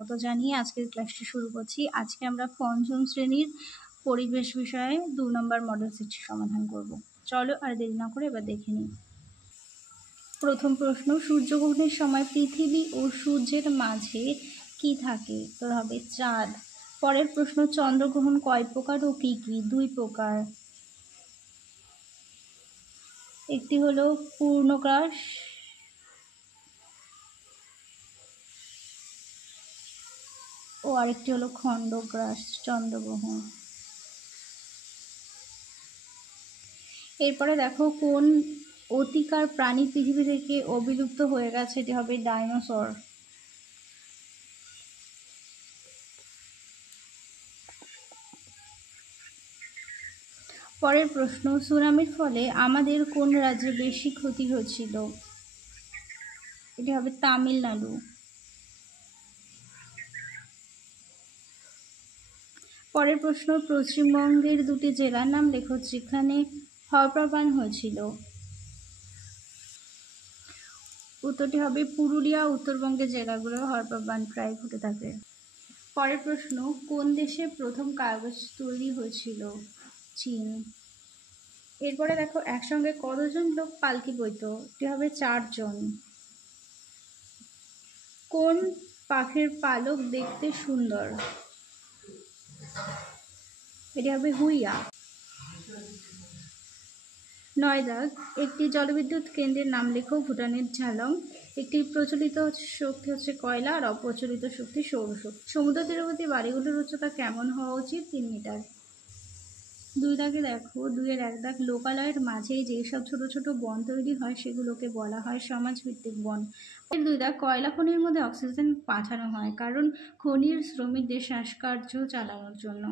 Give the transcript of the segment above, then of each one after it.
তো জানিয়ে আজকের ক্লাসটি শুরু করছি। আজকে আমরা পঞ্চম শ্রেণীর পরিবেশ বিষয়ে 2 নম্বর মডেল সেটটি সমাধান করব। চলো আর দেরি না করে এবার দেখে নিই। প্রথম প্রশ্ন, সূর্যগ্রহণের সময় পৃথিবী ও সূর্যের মাঝে কি থাকে? তো হবে চাঁদ। পরের প্রশ্ন, চন্দ্রগ্রহণ কয় প্রকার ও কি কি? 2 প্রকার। একটি হলো পূর্ণগ্রাস ও আরেকটি হলো খণ্ডগ্রাস চন্দ্রগ্রহণ। এরপরে দেখো কোন অতিকার প্রাণী পৃথিবী থেকে অবিলুপ্ত হয়ে গেছে? এটি হবে ডাইনোসর। পরের প্রশ্ন, সুনামির ফলে আমাদের কোন রাজ্যে বেশি ক্ষতি হয়েছিল? এটি হবে তামিলনাড়ু। পরের প্রশ্ন, পশ্চিমবঙ্গের 2টি জেলার নাম লেখো যেখানে হড়প্রবাহ হয়েছিল। উত্তরটি হবে পুরুলিয়া। উত্তরবঙ্গের জেলাগুলো হড়প্রবাহ প্রায় ঘটে থাকে। পরের প্রশ্ন, কোন দেশে প্রথম কাগজ তৈরি হয়েছিল? চীন। এরপরে দেখো একসঙ্গে কতজন লোক পালকি বইতো? এটি হবে 4 জন। কোন পাখির পালক দেখতে সুন্দর? এটি হবে হুইয়া। 9 দাগ, একটি জলবিদ্যুৎ কেন্দ্রের নাম লেখো। ভুটানের ঝালং। একটি প্রচলিত শক্তি হচ্ছে কয়লা আর অপ্রচলিত শক্তি সৌরশক্তি। সমুদ্র তীরবর্তী বাড়িগুলোর উচ্চতা কেমন হওয়া উচিত? 3 মিটার। 2 দাগে দেখো 2-এর 1 দাগ, লোকালয়ের মাঝে যেসব ছোট ছোট বন তৈরি হয় সেগুলোকে বলা হয় সমাজভিত্তিক বন। 2 দাগ, কয়লা খনির মধ্যে অক্সিজেন পাঠানো হয় কারণ খনির শ্রমিকদের শ্বাসকার্য চালানোর জন্য।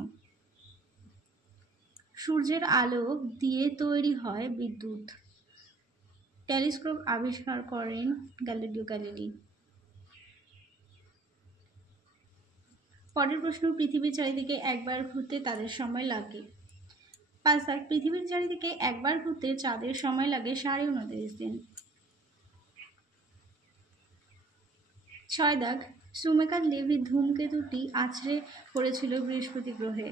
সূর্যের আলো দিয়ে তৈরি হয় বিদ্যুৎ। টেলিস্কোপ আবিষ্কার করেন গ্যালিলিও গ্যালিলি। পরের প্রশ্ন, পৃথিবীর চারিদিকে একবার ঘুরতে তাদের সময় লাগে। 5 দাগ, পৃথিবীর চারিদিকে একবার ঘুরতে চাঁদের সময় লাগে 29.5 দিন। 6 দাগ, সুমেকার লেভি ধূমকেতুটি আছড়ে পড়েছিল বৃহস্পতি গ্রহে।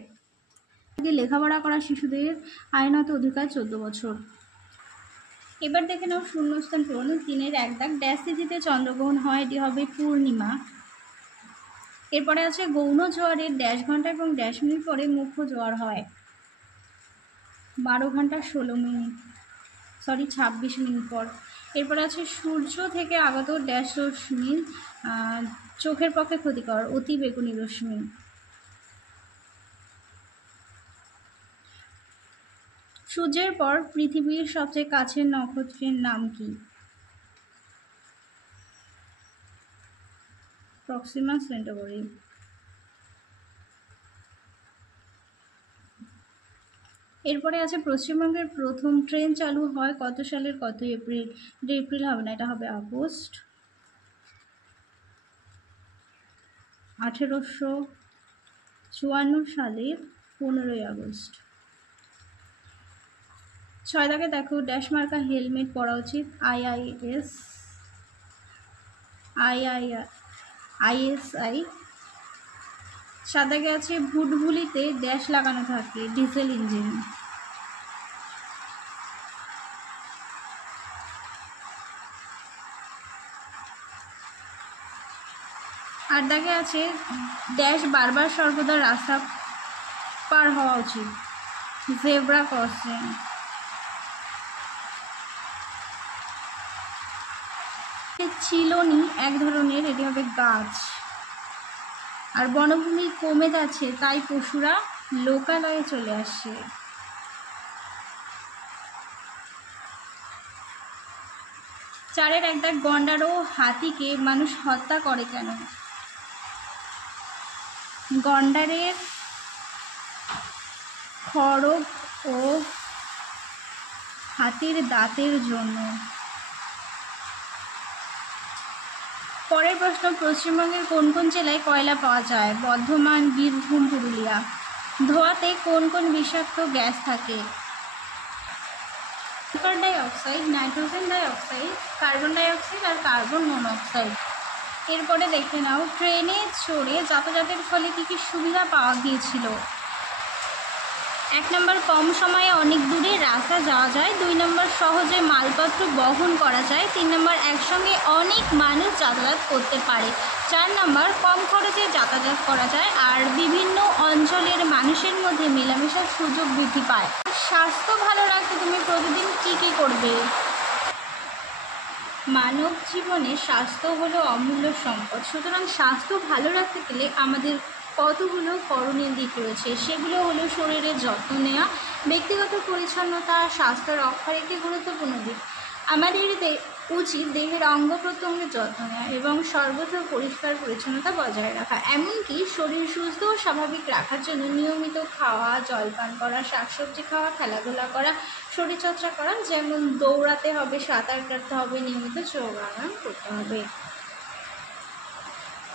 লেখাপড়া করা শিশুদের আইনত অধিকার 14 বছর। এবার দেখে নাও শূন্যস্থান পূরণ। 3-এর 1 দাগ, ড্যাশ তিথিতে চন্দ্রগ্রহণ হয়? এটি হবে পূর্ণিমা। এরপরে আছে গৌণ জোয়ারের ড্যাশ ঘন্টা এবং ড্যাশ মিনিট পরে মুখ্য জোয়ার হয়? 12 ঘন্টা 26 মিনিট পর। এরপর আছে সূর্য থেকে আগত ড্যাশ রশ্মি চোখের পক্ষে ক্ষতিকর? অতি বেগুনি রশ্মি। সূর্যের পর পৃথিবীর সবচেয়ে কাছের নক্ষত্রের নাম কি? Proxima Centauri. এরপরে আছে পশ্চিমবঙ্গের প্রথম ট্রেন চালু হয় কত সালের কত এপ্রিল? এটা এপ্রিল হবে না, এটা হবে আগস্ট। 1854 সালের 15ই আগস্ট। 6 দাগে দেখো ড্যাশ মার্কা হেলমেট পরা উচিত? ISI। 7 দাগে আছে ভুটভুলিতে ড্যাশ লাগানো থাকে? Diesel engine. 8 দাগে আছে ড্যাশ বারবার সর্বদা রাস্তা পার হওয়া উচিত? Zebra crossing. চিলনি এক ধরনের, এটি হবে গাছ। আর বনভূমি কমে যাচ্ছে তাই পশুরা লোকালয়ে চলে আসছে। 4-এর 1 দাগ, গন্ডার ও হাতিকে মানুষ হত্যা করে কেন? গন্ডারের খড়গ ও হাতির দাঁতের জন্য। পরের প্রশ্ন, পশ্চিমবঙ্গের কোন কোন জেলায় কয়লা পাওয়া যায়? বর্ধমান, বীরভূম, পুরুলিয়া। ধোঁয়াতে কোন কোন বিষাক্ত গ্যাস থাকে? Sulphur dioxide, nitrogen dioxide, carbon dioxide আর কার্বন মনোক্সাইড। এরপরে দেখে নাও ট্রেনে চড়ে যাতায়াতের ফলে কী কী সুবিধা পাওয়া গিয়েছিল। 1 নম্বর, কম সময়ে অনেক দূরে রাস্তা যাওয়া যায়। 2 নম্বর, সহজে মালপত্র বহন করা যায়। 3 নম্বর, একসঙ্গে অনেক মানুষ যাতায়াত করতে পারে। 4 নম্বর, কম খরচে যাতায়াত করা যায় আর বিভিন্ন অঞ্চলের মানুষের মধ্যে মেলামেশার সুযোগ বৃদ্ধি পায়। স্বাস্থ্য ভালো রাখতে তুমি প্রতিদিন কী কী করবে? মানব জীবনে স্বাস্থ্য হলো অমূল্য সম্পদ, সুতরাং স্বাস্থ্য ভালো রাখতে গেলে আমাদের কতগুলো করণীয় দিক রয়েছে। সেগুলো হলো শরীরের যত্ন নেওয়া, ব্যক্তিগত পরিচ্ছন্নতা, স্বাস্থ্য রক্ষার একটি গুরুত্বপূর্ণ দিক। আমাদের উচিত দেহের অঙ্গ প্রত্যঙ্গের যত্ন নেওয়া এবং সর্বত্র পরিষ্কার পরিচ্ছন্নতা বজায় রাখা। এমনকি শরীর সুস্থ ও স্বাভাবিক রাখার জন্য নিয়মিত খাওয়া, জলপান করা, শাকসবজি খাওয়া, খেলাধুলা করা, শরীরচর্চা করা, যেমন দৌড়াতে হবে, সাঁতার কাটতে হবে, নিয়মিত যোগাসন করতে হবে।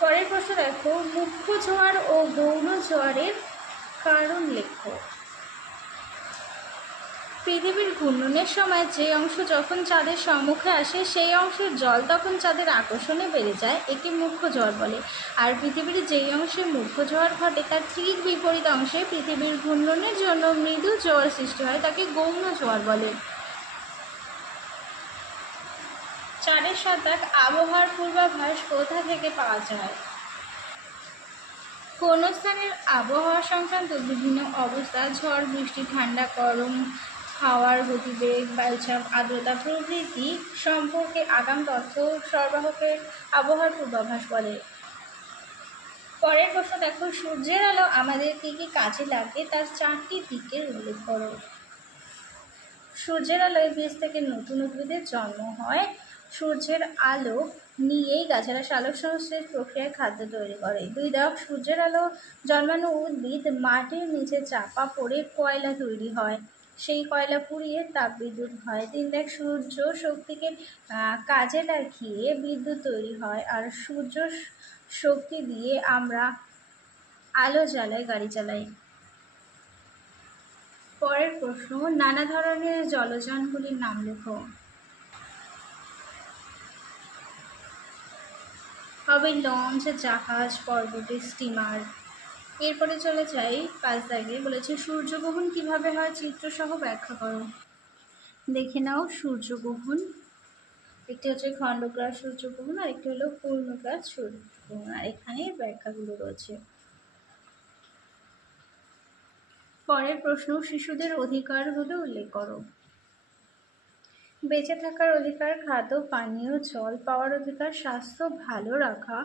পরের প্রশ্ন দেখো, মুখ্য জোয়ার ও গৌণ জোয়ারের কারণ লেখো। পৃথিবীর ঘূর্ণনের সময় যে অংশ যখন চাঁদের সম্মুখে আসে সেই অংশের জল তখন চাঁদের আকর্ষণে বেড়ে যায়, একে মুখ্য জোয়ার বলে। আর পৃথিবীর যেই অংশে মুখ্য জোয়ার ঘটে তার ঠিক বিপরীত অংশে পৃথিবীর ঘূর্ণনের জন্য মৃদু জোয়ার সৃষ্টি হয়, তাকে গৌণ জোয়ার বলে। 4.7 আবহাওয়ার পূর্বাভাস কোথা থেকে পাওয়া যায়? কোন স্থানের আবহাওয়া সংক্রান্ত বিভিন্ন অবস্থা, ঝড়, বৃষ্টি, ঠান্ডা, গরম, হাওয়ার গতিবেগ, বায়ুচাপ, আর্দ্রতা প্রভৃতি সম্পর্কে আগাম তথ্য সরবরাহকে আবহাওয়ার পূর্বাভাস বলে। পরের প্রশ্ন দেখো, সূর্যের আলো আমাদের কী কী কাজে লাগে তার 4টি দিকের উল্লেখ করো। সূর্যের আলোয় বীজ থেকে নতুন উদ্ভিদের জন্ম হয়। সূর্যের আলো নিয়েই গাছেরা সালোক সংশ্লেষ প্রক্রিয়ায় খাদ্য তৈরি করে। 2 দাও, সূর্যের আলো জন্মানো উদ্ভিদ মাটির নিচে চাপা পড়ে কয়লা তৈরি হয়, সেই কয়লা পুড়িয়ে তাপবিদ্যুৎ হয়। 3 দেখ, সূর্য শক্তিকে কাজে লাগিয়ে বিদ্যুৎ তৈরি হয় আর সূর্য শক্তি দিয়ে আমরা আলো জ্বালাই, গাড়ি চালাই। পরের প্রশ্ন, নানা ধরনের জলযানগুলির নাম লেখো। হবে লঞ্চ, জাহাজ, পর্বতে স্টিমার। এরপরে চলে যাই 5 দাগে, বলেছে সূর্যগ্রহণ কিভাবে হয় চিত্রসহ ব্যাখ্যা করো। দেখে নাও সূর্যগ্রহণ, একটি হচ্ছে খণ্ডগ্রাস সূর্যগ্রহণ আর একটি হলো পূর্ণগ্রাস সূর্যগ্রহণ, আর এখানে ব্যাখ্যাগুলো রয়েছে। পরের প্রশ্ন, শিশুদের অধিকারগুলো উল্লেখ করো। বেঁচে থাকার অধিকার, খাদ্য, পানীয় জল পাওয়ার অধিকার, স্বাস্থ্য ভালো রাখা,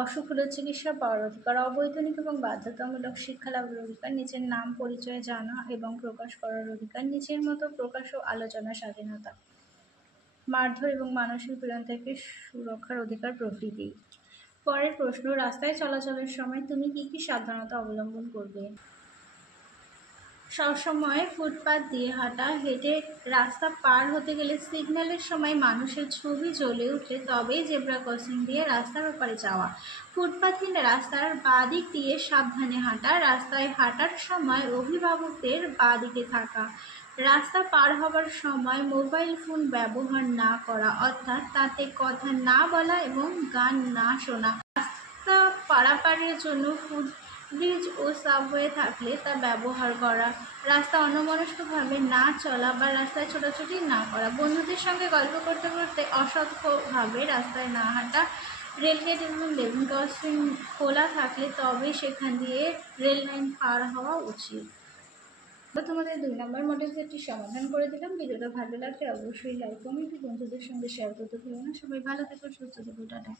অসুখ হলে চিকিৎসা পাওয়ার অধিকার, অবৈতনিক এবং বাধ্যতামূলক শিক্ষা লাভের অধিকার, নিজের নাম পরিচয় জানা এবং প্রকাশ করার অধিকার, নিজের মতো প্রকাশ ও আলোচনার স্বাধীনতা, মারধর এবং মানসিক পীড়ন থেকে সুরক্ষার অধিকার প্রভৃতি। পরের প্রশ্ন, রাস্তায় চলাচলের সময় তুমি কি কি সাবধানতা অবলম্বন করবে? সবসময় ফুটপাত দিয়ে হাঁটা, হেঁটে রাস্তা পার হতে গেলে সিগন্যালের সময় মানুষের ছবি জ্বলে উঠলে তবেই জেব্রা ক্রসিং দিয়ে রাস্তার ওপারে যাওয়া। ফুটপাতহীন রাস্তার বাঁ দিক দিয়ে সাবধানে হাঁটা, রাস্তায় হাঁটার সময় অভিভাবকদের বাঁ দিকে থাকা, রাস্তা পার হবার সময় মোবাইল ফোন ব্যবহার না করা, অর্থাৎ তাতে কথা না বলা এবং গান না শোনা, রাস্তা পারাপারের জন্য ফুটব্রিজ ও সাবওয়ে থাকলে তা ব্যবহার করা, রাস্তা অন্যমনস্কভাবে না চলা বা রাস্তায় ছোটাছুটি না করা, বন্ধুদের সঙ্গে গল্প করতে করতে অসতর্কভাবে রাস্তায় না হাঁটা, রেলগেট এবং লেভেল ক্রসিং খোলা থাকলে তবে সেখান দিয়ে রেল লাইন পার হওয়া উচিত। তোমাদের 2 নম্বর মডেল সেটটি সমাধান করে দিলাম। ভিডিওটা ভালো লাগলে অবশ্যই লাইক কমেন্ট বন্ধুদের সঙ্গে শেয়ার করতে ভুলো না। সবাই ভালো থেকো, সুস্থ থেকো, টাটা।